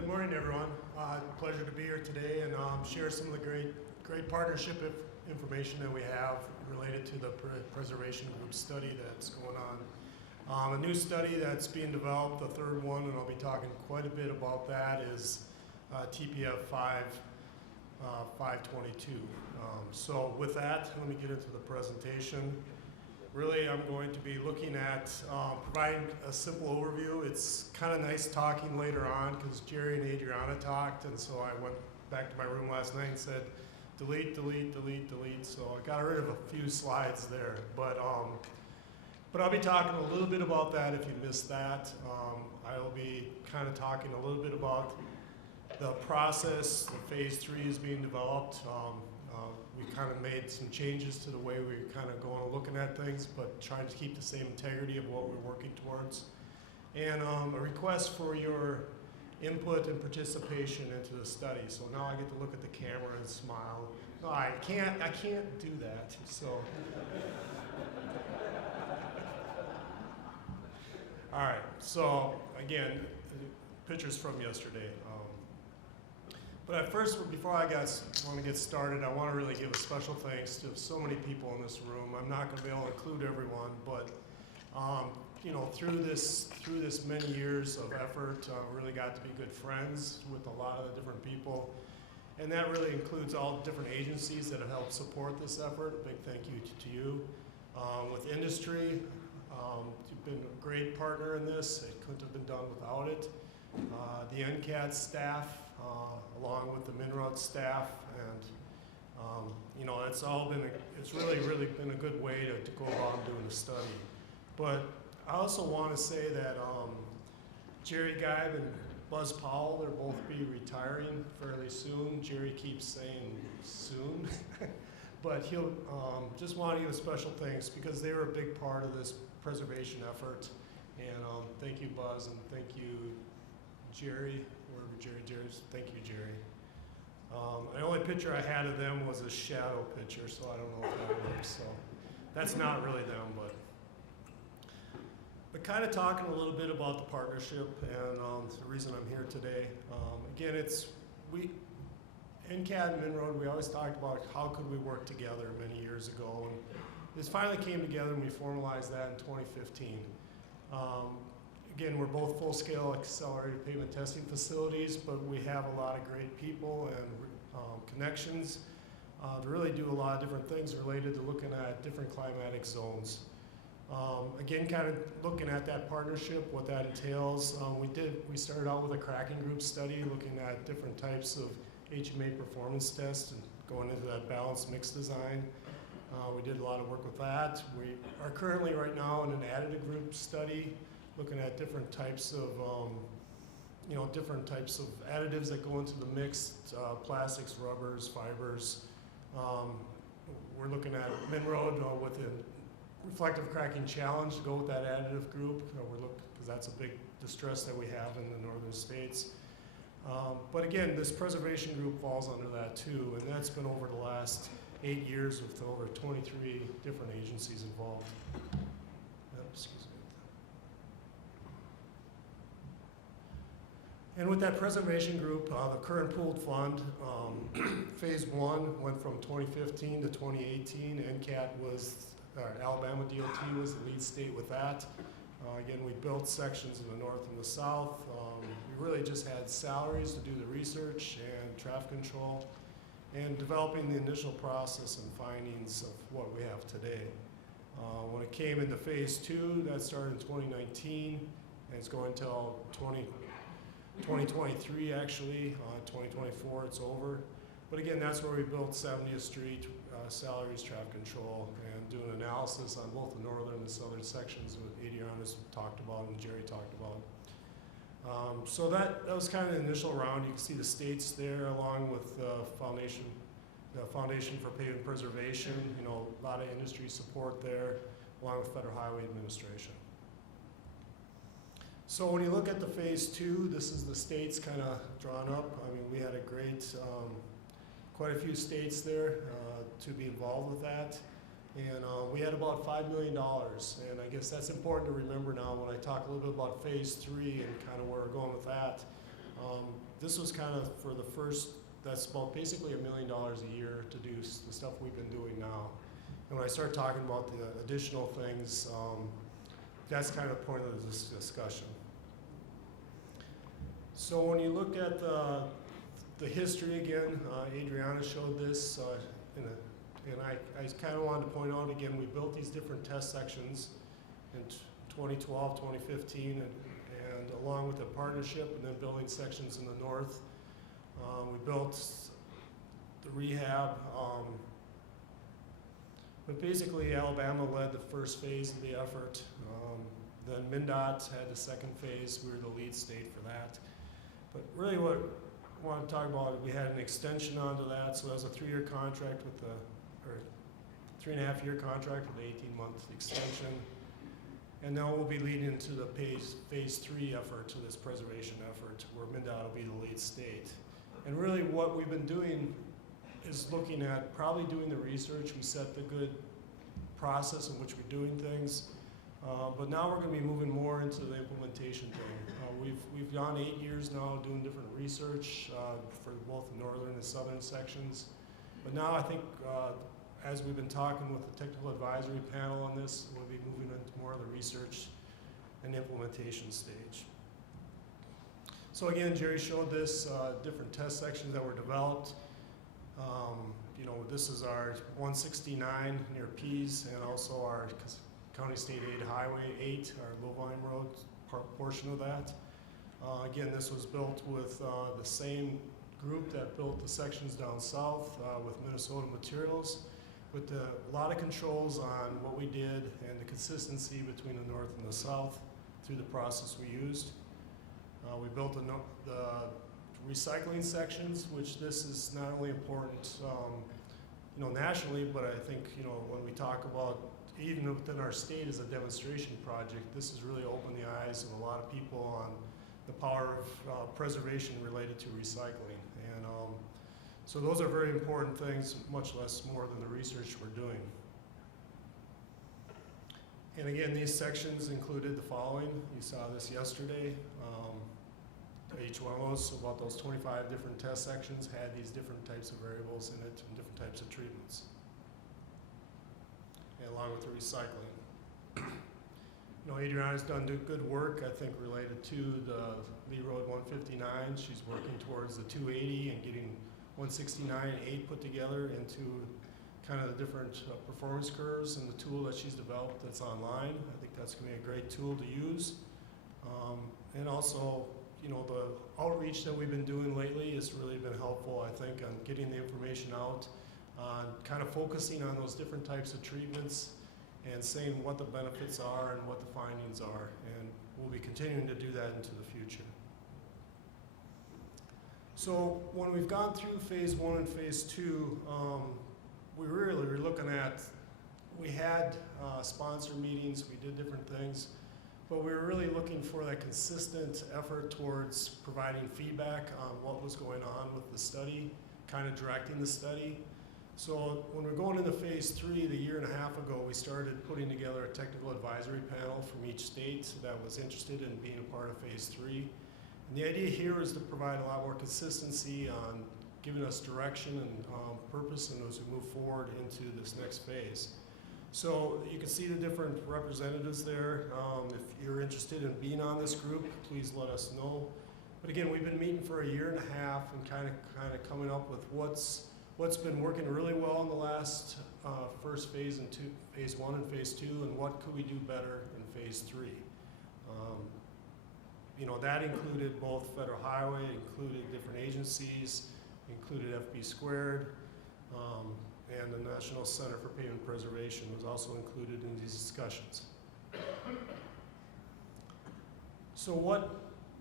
Good morning, everyone. Pleasure to be here today and share some of the great partnership information that we have related to the preservation group study that's going on. A new study that's being developed, the third one, and I'll be talking quite a bit about that, is TPF 522. So with that, let me get into the presentation. Really, I'm going to be looking at providing a simple overview. It's kind of nice talking later on because Jerry and Adriana talked, and so I went back to my room last night and said, delete, delete, delete, delete. So I got rid of a few slides there. But I'll be talking a little bit about that if you missed that. I'll be kind of talking a little bit about the process. The phase 3 is being developed. We kind of made some changes to the way we're kind of going and looking at things, but trying to keep the same integrity of what we're working towards. And a request for your input and participation into the study. So now I get to look at the camera and smile. No, I can't do that. So. All right, so again, pictures from yesterday. But at first, before I want to get started, I want to really give a special thanks to so many people in this room. I'm not going to be able to include everyone, but you know, through this many years of effort, really got to be good friends with a lot of the different people, and that really includes all the different agencies that have helped support this effort. A big thank you to you. With industry, you've been a great partner in this. It couldn't have been done without it. The NCAT staff, along with the Marriott staff, and you know, it's really been a good way to go about doing the study. But I also want to say that Jerry Geib and Buzz Powell, they'll both be retiring fairly soon. Jerry keeps saying soon, but he'll just want to give a special thanks because they were a big part of this preservation effort. And thank you, Buzz, and thank you, Jerry, wherever Jerry is. Thank you, Jerry. The only picture I had of them was a shadow picture, so I don't know if that works. So that's not really them, but kind of talking a little bit about the partnership and the reason I'm here today. Again, NCAT and Minroad, we always talked about how could we work together many years ago, and this finally came together and we formalized that in 2015. Again, we're both full-scale accelerated pavement testing facilities, but we have a lot of great people and connections to really do a lot of different things related to looking at different climatic zones. Again, kind of looking at that partnership, what that entails. We started out with a cracking group study looking at different types of HMA performance tests and going into that balanced mix design. We did a lot of work with that. We are currently right now in an additive group study looking at different types of additives that go into the mix, plastics, rubbers, fibers. We're looking at Minroad with a reflective cracking challenge to go with that additive group. Because that's a big distress that we have in the northern states. But again, this preservation group falls under that too, and that's been over the last 8 years with over 23 different agencies involved. Excuse me. And with that preservation group, the current pooled fund, phase 1 went from 2015 to 2018. NCAT Alabama DOT was the lead state with that. Again, we built sections in the north and the south. We really just had salaries to do the research and traffic control and developing the initial process and findings of what we have today. When it came into phase 2, that started in 2019, and it's going until 2023 actually. 2024 it's over. But again, that's where we built 70th Street, salaries, traffic control, and doing analysis on both the northern and the southern sections what Adriana's talked about and Jerry talked about. So that was kind of the initial round. You can see the states there along with the Foundation for Pavement Preservation, you know, a lot of industry support there, along with Federal Highway Administration. So when you look at the phase 2, this is the states kind of drawn up. I mean, we had a great, quite a few states there to be involved with that. And we had about $5 million. And I guess that's important to remember now when I talk a little bit about phase 3 and kind of where we're going with that. This was kind of for the first, that's about basically $1 million a year to do the stuff we've been doing now. And when I start talking about the additional things, that's kind of the point of this discussion. So when you look at the history again, Adriana showed this, and I kind of wanted to point out again, we built these different test sections in 2012, 2015, and along with the partnership, and then building sections in the north. We built the rehab, but basically Alabama led the first phase of the effort. Then MnDOT had the second phase. We were the lead state for that. But really what I want to talk about, we had an extension onto that, so that was a 3-year contract with or 3.5-year contract with an 18-month extension. And now we'll be leading into the phase 3 effort, to this preservation effort, where MnDOT will be the lead state. And really what we've been doing is looking at probably doing the research. We set the good process in which we're doing things. But now we're going to be moving more into the implementation thing. We've gone 8 years now doing different research for both the northern and southern sections. But now I think as we've been talking with the technical advisory panel on this, we'll be moving into more of the research and implementation stage. So again, Jerry showed this, different test sections that were developed. You know, this is our 169 near Pease, and also our County State Aid Highway 8, our low-volume road portion of that. Again, this was built with the same group that built the sections down south with Minnesota Materials, with a lot of controls on what we did and the consistency between the north and the south through the process we used. We built the recycling sections, which this is not only important, you know, nationally, but I think, you know, when we talk about even within our state as a demonstration project, this has really opened the eyes of a lot of people on the power of preservation related to recycling. And so those are very important things, much less more than the research we're doing. And again, these sections included the following. You saw this yesterday. Each one of those, so about those 25 different test sections had these different types of variables in it and different types of treatments, and along with the recycling. You know, Adriana's done good work, I think, related to the Lee Road 159. She's working towards the 280 and getting 169 and 8 put together into kind of the different performance curves and the tool that she's developed that's online. I think that's going to be a great tool to use. And also, you know, the outreach that we've been doing lately has really been helpful, I think, on getting the information out, on kind of focusing on those different types of treatments and saying what the benefits are and what the findings are. And we'll be continuing to do that into the future. So when we've gone through phase 1 and phase 2, we really were looking at, we had sponsor meetings, we did different things, but we were really looking for that consistent effort towards providing feedback on what was going on with the study, kind of directing the study. So when we're going into phase 3, the 1.5 years ago, we started putting together a technical advisory panel from each state that was interested in being a part of phase 3. And the idea here is to provide a lot more consistency on giving us direction and purpose and as we move forward into this next phase. So you can see the different representatives there. If you're interested in being on this group, please let us know. But again, we've been meeting for 1.5 years and kind of coming up with what's been working really well in the last first phase and phase 1 and phase 2, and what could we do better in phase 3. You know, that included both federal highway, included different agencies, included FB squared, and the National Center for Pavement Preservation was also included in these discussions. So what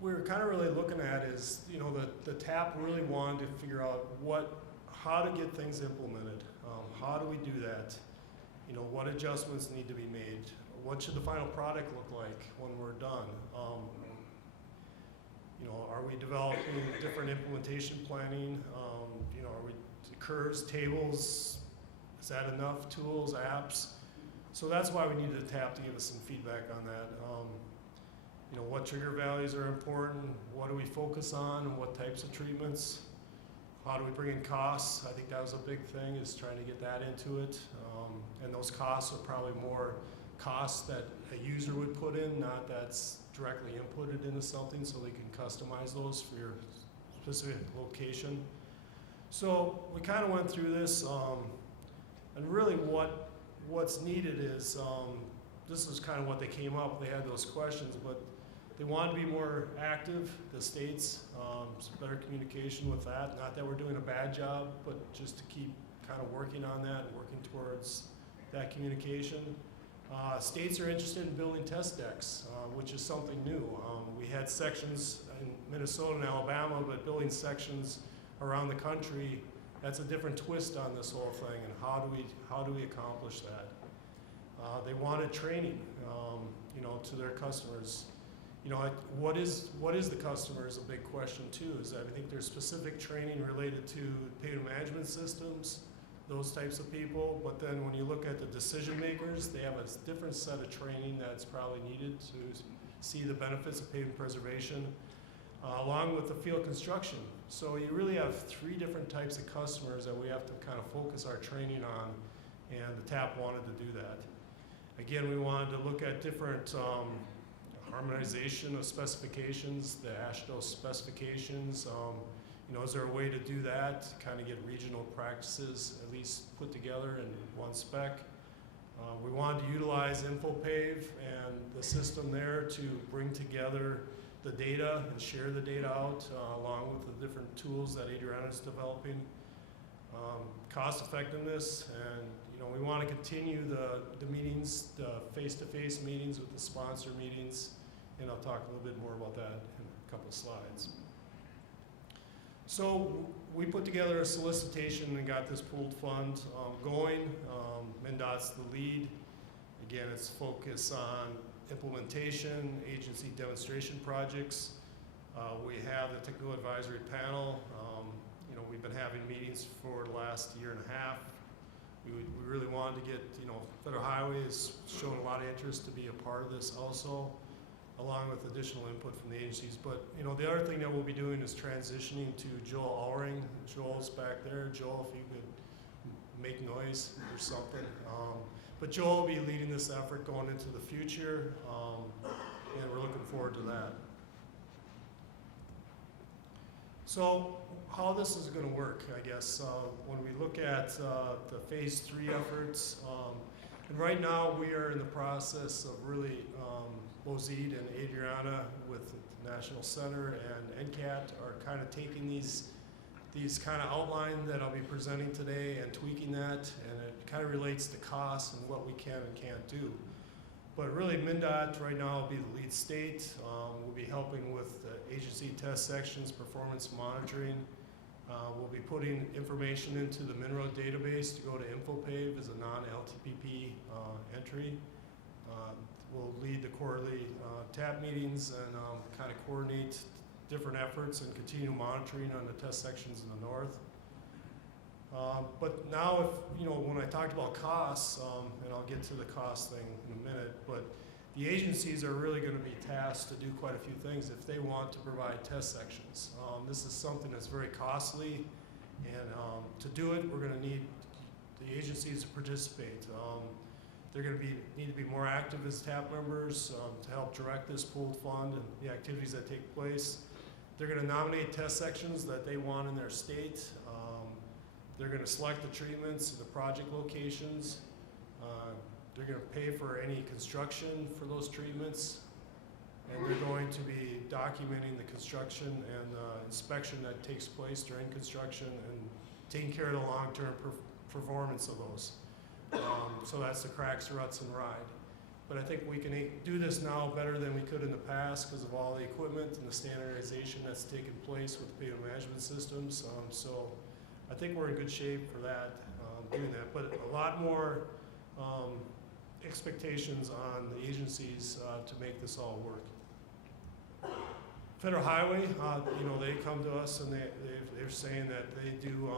we're kind of really looking at is, you know, the TAP really wanted to figure out how to get things implemented. How do we do that? You know, what adjustments need to be made? What should the final product look like when we're done? You know, are we developing different implementation planning? You know, are we curves, tables? Is that enough? Tools, apps? So that's why we needed a TAP to give us some feedback on that. you know, what trigger values are important, what do we focus on, and what types of treatments. How do we bring in costs? I think that was a big thing, is trying to get that into it. And those costs are probably more costs that a user would put in, not that's directly inputted into something, so they can customize those for your specific location. So we kind of went through this, and really what's needed is, this is kind of what they came up, they had those questions, but they wanted to be more active, the states, some better communication with that. Not that we're doing a bad job, but just to keep kind of working on that and working towards that communication. States are interested in building test decks, which is something new. We had sections in Minnesota and Alabama, but building sections around the country, that's a different twist on this whole thing, and how do we accomplish that? They wanted training, you know, to their customers. You know, what is the customer is a big question too. Is that I think there's specific training related to pavement management systems, those types of people. But then when you look at the decision makers, they have a different set of training that's probably needed to see the benefits of pavement preservation, along with the field construction. So you really have three different types of customers that we have to kind of focus our training on, and the TAP wanted to do that. Again, we wanted to look at different harmonization of specifications, the AASHTO specifications. You know, is there a way to do that, kind of get regional practices at least put together in one spec? We wanted to utilize InfoPave and the system there to bring together the data and share the data out along with the different tools that Adriana is developing. Cost effectiveness, and you know, we want to continue the meetings, the face-to-face meetings with the sponsor meetings, and I'll talk a little bit more about that in a couple of slides. So we put together a solicitation and got this pooled fund going. MnDOT's the lead. Again, it's focused on implementation, agency demonstration projects. We have the technical advisory panel. You know, we've been having meetings for the last year and a half. We really wanted to get, you know, Federal Highway has shown a lot of interest to be a part of this also, along with additional input from the agencies. But, you know, the other thing that we'll be doing is transitioning to Joel Allring. Joel's back there. Joel, if you could make noise or something. But Joel will be leading this effort going into the future, and we're looking forward to that. So how this is going to work, I guess, when we look at the phase 3 efforts, and right now we are in the process of really, Bozid and Adriana with the National Center and NCAT are kind of taking these kind of outline that I'll be presenting today and tweaking that, and it kind of relates to costs and what we can and can't do. But really, MnDOT right now will be the lead state. We'll be helping with the agency test sections, performance monitoring. We'll be putting information into the Minroad database to go to InfoPave as a non-LTPP entry. We'll lead the quarterly TAP meetings and kind of coordinate different efforts and continue monitoring on the test sections in the north. But now, if you know, when I talked about costs, and I'll get to the cost thing in a minute, but the agencies are really going to be tasked to do quite a few things if they want to provide test sections. This is something that's very costly, and to do it, we're going to need the agencies to participate. They're going to need to be more active as TAP members to help direct this pooled fund and the activities that take place. They're going to nominate test sections that they want in their state. They're going to select the treatments and the project locations. They're going to pay for any construction for those treatments. And they're going to be documenting the construction and inspection that takes place during construction and taking care of the long-term performance of those. So that's the cracks, ruts, and ride. But I think we can do this now better than we could in the past because of all the equipment and the standardization that's taken place with pavement management systems. So I think we're in good shape for that, doing that. But a lot more expectations on the agencies to make this all work. Federal Highway, they come to us and they're saying that they do,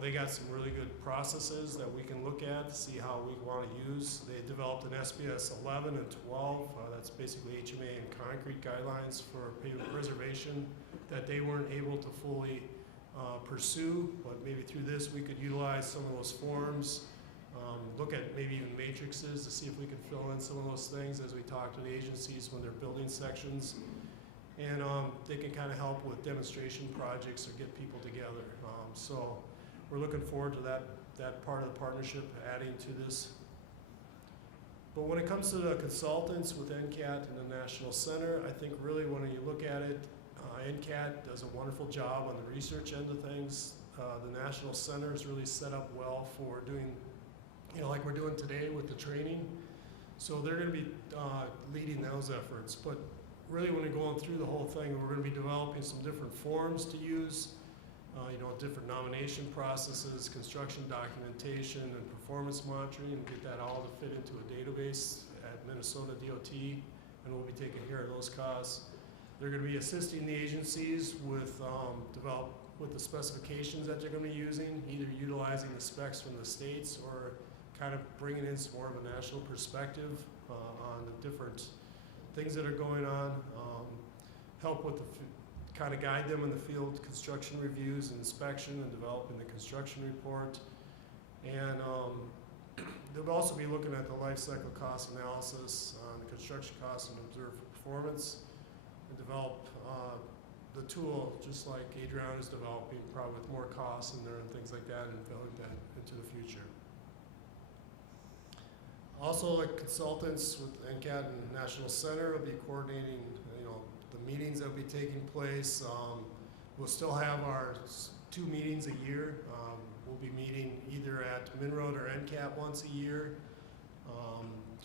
they got some really good processes that we can look at to see how we want to use. They developed an SBS 11 and 12, that's basically HMA and concrete guidelines for pavement preservation that they weren't able to fully pursue, but maybe through this we could utilize some of those forms, look at maybe even matrices to see if we can fill in some of those things as we talk to the agencies when they're building sections. And they can kind of help with demonstration projects or get people together. So we're looking forward to that part of the partnership adding to this. But when it comes to the consultants with NCAT and the National Center, I think really when you look at it, NCAT does a wonderful job on the research end of things. The National Center is really set up well for doing, like we're doing today with the training. So they're going to be leading those efforts. But really when we're going through the whole thing, we're going to be developing some different forms to use, different nomination processes, construction documentation, and performance monitoring, and get that all to fit into a database at Minnesota DOT, and we'll be taking care of those costs. They're going to be assisting the agencies with the specifications that they're going to be using, either utilizing the specs from the states or kind of bringing in some more of a national perspective on the different things that are going on, help with kind of guide them in the field construction reviews and inspection and developing the construction report. And they'll also be looking at the life cycle cost analysis on the construction costs and observed performance, and develop the tool just like Adriana is developing, probably with more costs in there and things like that, and building that into the future. Also, like consultants with NCAT and National Center will be coordinating, the meetings that will be taking place. We'll still have our 2 meetings a year. We'll be meeting either at Minroad or NCAT once a year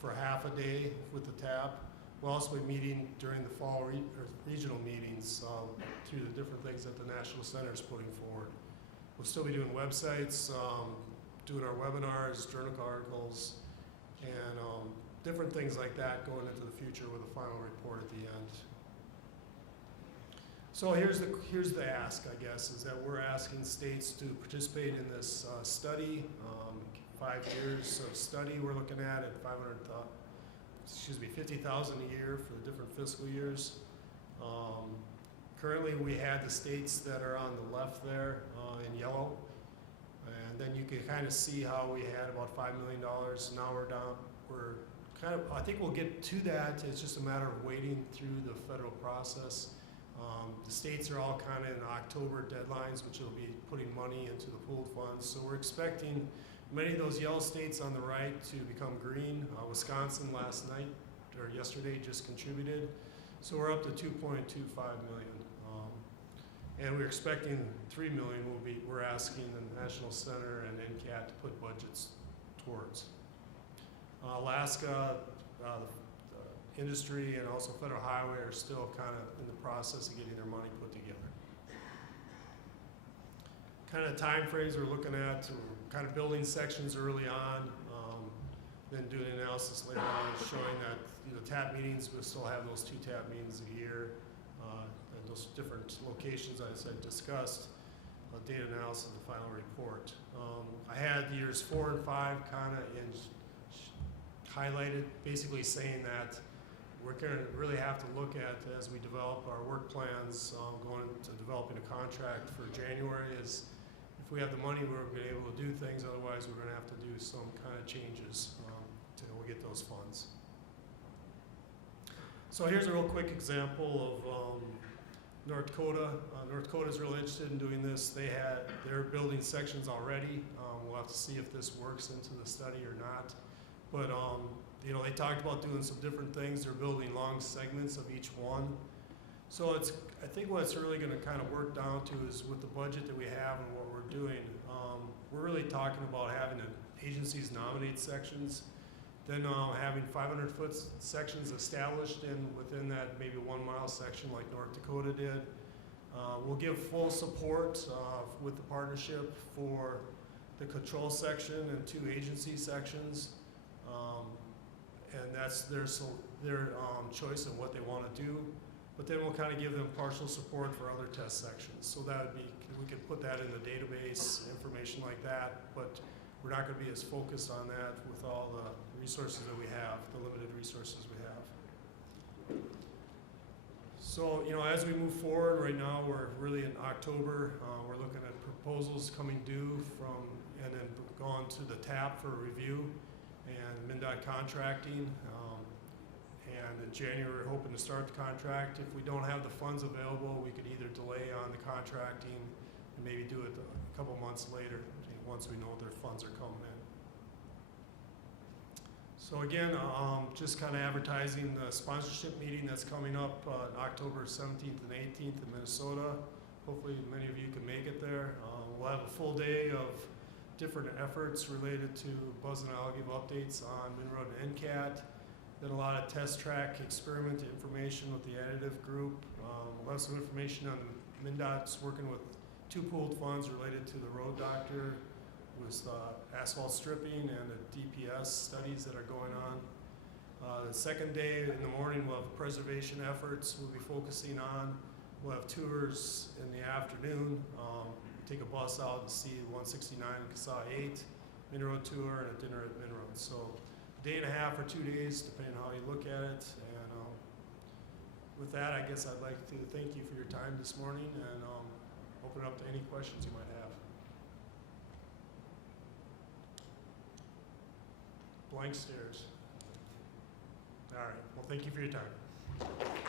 for half a day with the TAP. We'll also be meeting during the fall regional meetings through the different things that the National Center is putting forward. We'll still be doing websites, doing our webinars, journal articles, and different things like that going into the future with a final report at the end. So here's the ask, I guess, is that we're asking states to participate in this study. 5 years of study we're looking at $50,000 a year for the different fiscal years. Currently we had the states that are on the left there in yellow. And then you can kind of see how we had about $5 million. Now we're down, I think we'll get to that. It's just a matter of waiting through the federal process. The states are all kind of in October deadlines, which will be putting money into the pooled funds. So we're expecting many of those yellow states on the right to become green. Wisconsin yesterday just contributed. So we're up to 2.25 million. And we're expecting 3 million we're asking the National Center and NCAT to put budgets towards. Alaska, the industry, and also Federal Highway are still kind of in the process of getting their money put together. Kind of time frames we're looking at, we're kind of building sections early on, then doing analysis later on, showing that TAP meetings, we'll still have those 2 TAP meetings a year. Those different locations as I discussed, data analysis, the final report. I had years 4 and 5 kind of highlighted, basically saying that we're going to really have to look at, as we develop our work plans, going to developing a contract for January, is if we have the money, we're going to be able to do things. Otherwise, we're going to have to do some kind of changes until we get those funds. So here's a real quick example of North Dakota. North Dakota is really interested in doing this. They're building sections already. We'll have to see if this works into the study or not. But they talked about doing some different things. They're building long segments of each one. So I think what it's really going to kind of work down to is with the budget that we have and what we're doing. We're really talking about having the agencies nominate sections, then having 500-foot sections established within that maybe 1 mile section like North Dakota did. We'll give full support with the partnership for the control section and 2 agency sections. And that's their choice of what they want to do. but then we'll kind of give them partial support for other test sections. So that would be, we can put that in the database, information like that, but we're not going to be as focused on that with all the resources that we have, the limited resources we have. So, you know, as we move forward, right now we're really in October. We're looking at proposals coming due from, and then gone to the TAP for review and MnDOT contracting. And in January, we're hoping to start the contract. If we don't have the funds available, we could either delay on the contracting and maybe do it a couple months later, once we know their funds are coming in. So again, just kind of advertising the sponsorship meeting that's coming up October 17th and 18th in Minnesota. Hopefully many of you can make it there. We'll have a full day of different efforts related to Buzz and I'll give updates on Minroad and NCAT. Then a lot of test track experiment information with the additive group. We'll have some information on MnDOT's working with 2 pooled funds related to the road doctor with asphalt stripping and the DPS studies that are going on. The second day in the morning we'll have preservation efforts we'll be focusing on. We'll have tours in the afternoon. Take a bus out and see 169 and CASA 8, Minroad tour, and a dinner at Minroad. So a day and a half or 2 days, depending on how you look at it. And with that, I guess I'd like to thank you for your time this morning and open it up to any questions you might have. Blank stares. All right. Well, thank you for your time.